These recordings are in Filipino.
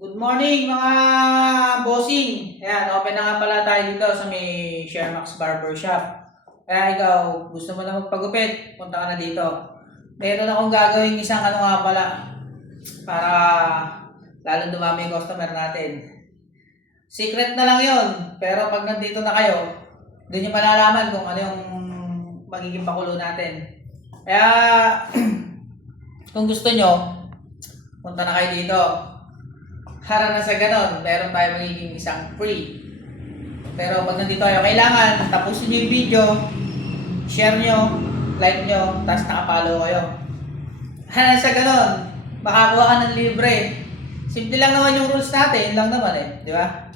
Good morning mga bossing! Ayan, open na nga pala tayo dito sa may Shermax Barbershop. Kaya ikaw, gusto mo na magpagupit, punta ka na dito. Meron akong gagawin isang nga pala para lalong dumami yung customer natin. Secret na lang yon, pero pag nandito na kayo, doon yung malalaman kung ano yung magiging pakulo natin. Kaya, kung gusto nyo, punta na kayo dito. Para na sa ganon, meron tayo magiging isang free. Pero pag nandito kayo, kailangan tapusin nyo yung video, share nyo, like nyo, tapos nakapollow kayo. Para sa ganon, makakuha ka ng libre. Simple lang naman yung rules natin, yun lang naman di ba?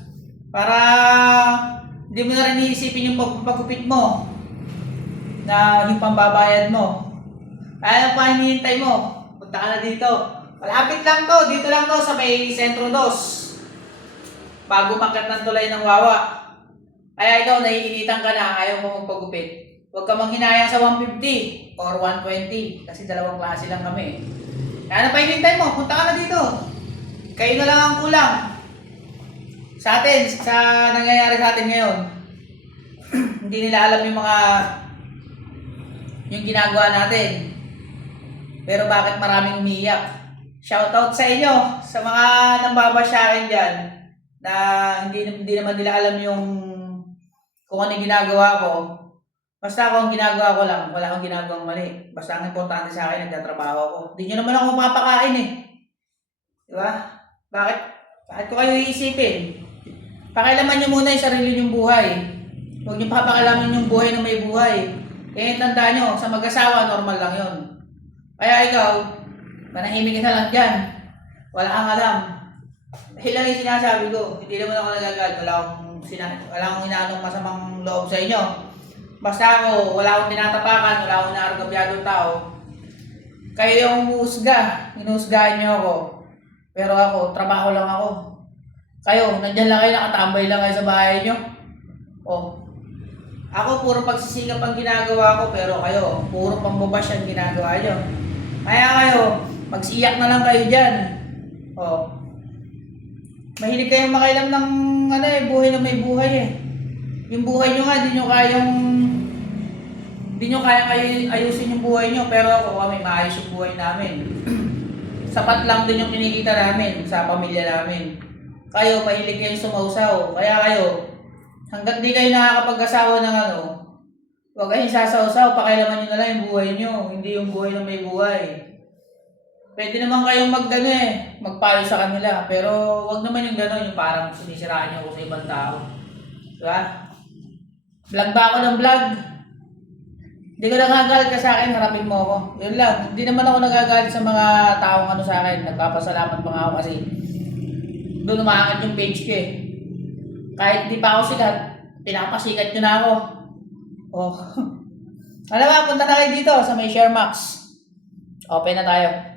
Para hindi mo na rin iisipin yung pagpagupit mo na yung pambabayad mo. Kaya pa hinihintay mo, punta ka na dito. Malapit lang to, dito lang to sa may Sentro 2. Bago makat ng tulay ng Wawa. Kaya ikaw, naiinitan ka na, ayaw mo magpagupit. Huwag ka manghinayang sa 150 or 120 kasi dalawang klase lang kami. Kaya na pa hinintay mo, punta ka na dito. Kayo na lang ang kulang. Sa atin, sa nangyayari sa atin ngayon, hindi nila alam yung ginagawa natin. Pero bakit maraming umiiyak? Shoutout sa inyo, sa mga nambabash sa akin dyan na hindi naman nila alam kung ano yung ginagawa ko. Basta ako ang ginagawa ko lang, wala akong ginagawang mali. Basta ang importante sa akin, nagtatrabaho ako. Hindi nyo naman ako mapapakain Diba? Bakit ko kayo iisipin? Pakialaman nyo muna yung sarili nyong buhay. Huwag nyo papakialaman yung buhay na may buhay. Tandaan nyo, sa mag-asawa, normal lang yon. Kaya ikaw, manahimik ka na lang dyan. Wala kang alam. Dahil lang yung sinasabi ko, hindi naman ako nagagalit. Wala akong inaanong masamang loob sa inyo. Basta ako, wala akong tinatapakan, wala akong inaargabyadong tao. Kayo yung umuusga, inuusgahan nyo ako. Pero ako, trabaho lang ako. Kayo, nandyan lang kayo, nakatambay lang kayo sa bahay nyo. Ako, puro pagsisikap ang ginagawa ko, pero kayo, puro pambabash ang ginagawa nyo. Kaya kayo, magsiyak na lang kayo dyan. Mahilig kayong makailam ng buhay na may buhay Yung buhay nyo nga, hindi nyo kaya ayusin yung buhay nyo, pero ako kami maayos yung buhay namin. Sapat lang din yung kinikita namin sa pamilya namin. Kayo, mahilig kayong sumausaw. Kaya kayo, hanggat di kayo nakakapag-asawa ng huwag kayong sasaw-saw, pakialaman nyo na lang yung buhay nyo, hindi yung buhay na may buhay. Pwede naman kayong magpayo sa kanila, pero wag naman yung gano'n, yung parang sinisiraan nyo ako sa ibang tao. Diba? Vlog ba ako ng vlog? Hindi ko nagagalit ka sa akin, harapin mo ako. Yun lang, hindi naman ako nagagalit sa mga taong sa akin. Nagpapasalamat pa nga ako kasi doon umaangat yung page ko Kahit di pa ako sikat, pinapasikat nyo na ako. Alam mo, punta na kayo dito sa may Shermax. Open na tayo.